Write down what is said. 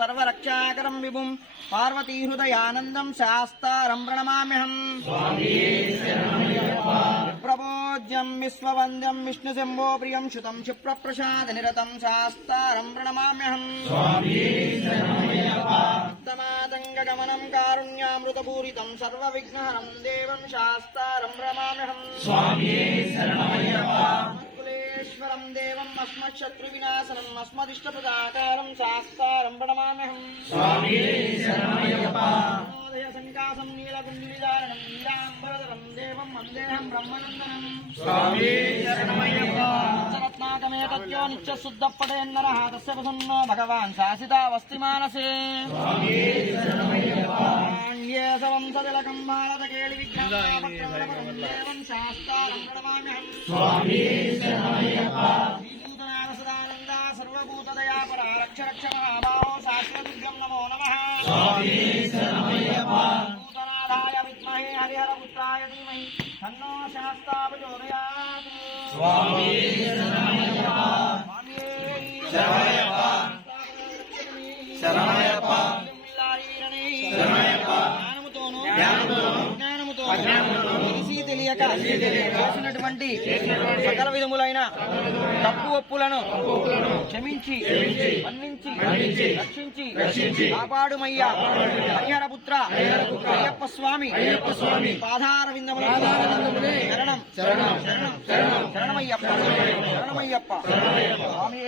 सर्वरक्षाकरं विभुं पार्वती हृदयानन्दं शास्तारं प्रणमाम्यहम् प्रबोध्यं विश्ववन्द्यं विष्णुशम्भो प्रियं श्रुतं क्षिप्रप्रसादनिरतं शास्तारं प्रणमाम्यहम् उत्तमातङ्गगमनं कारुण्यामृतपूरितं सर्वविघ्नहरं देवं शास्तारं प्रणमाम्यहम् कुलेश्वरं देवम् अस्मत्शत्रुविनाशनम् अस्मदिष्टप्रदातारं शास्तारं प्रणमाम्यहम् नमोदय सङ्कासं नीलकुण्डलिधारणं नीलाम्बरधरं देवं वन्देऽहं ब्रह्मनन्दनम् रत्नाकमेतत्यो नित्यशुद्धपडेन्नरः तस्य प्रसन्नो भगवान् शासितावस्ति मानसे सवं सतिलकं भारतकेलिविघ्नापत्रं देवं शास्तारं प्रणमाम्यहम् श्रीभूतनाथसदानन्दा सर्वभूतदयापरा रक्ष रक्ष महाभावो शाश्वतुभ्यं नमो नमः भूतनाथाय विद्महे हरिहरपुत्राय धीमहि तन्नो शास्ता प्रचोदयात् తెలియక చేసినటువంటి సకల విధములైన తప్పు ఒప్పులను క్షమించి మన్నించి రక్షించి కాపాడుమయ్యా హరిహరపుత్ర అయ్యప్ప స్వామి పాదార విందములే శరణమయ్యప్ప స్వామి.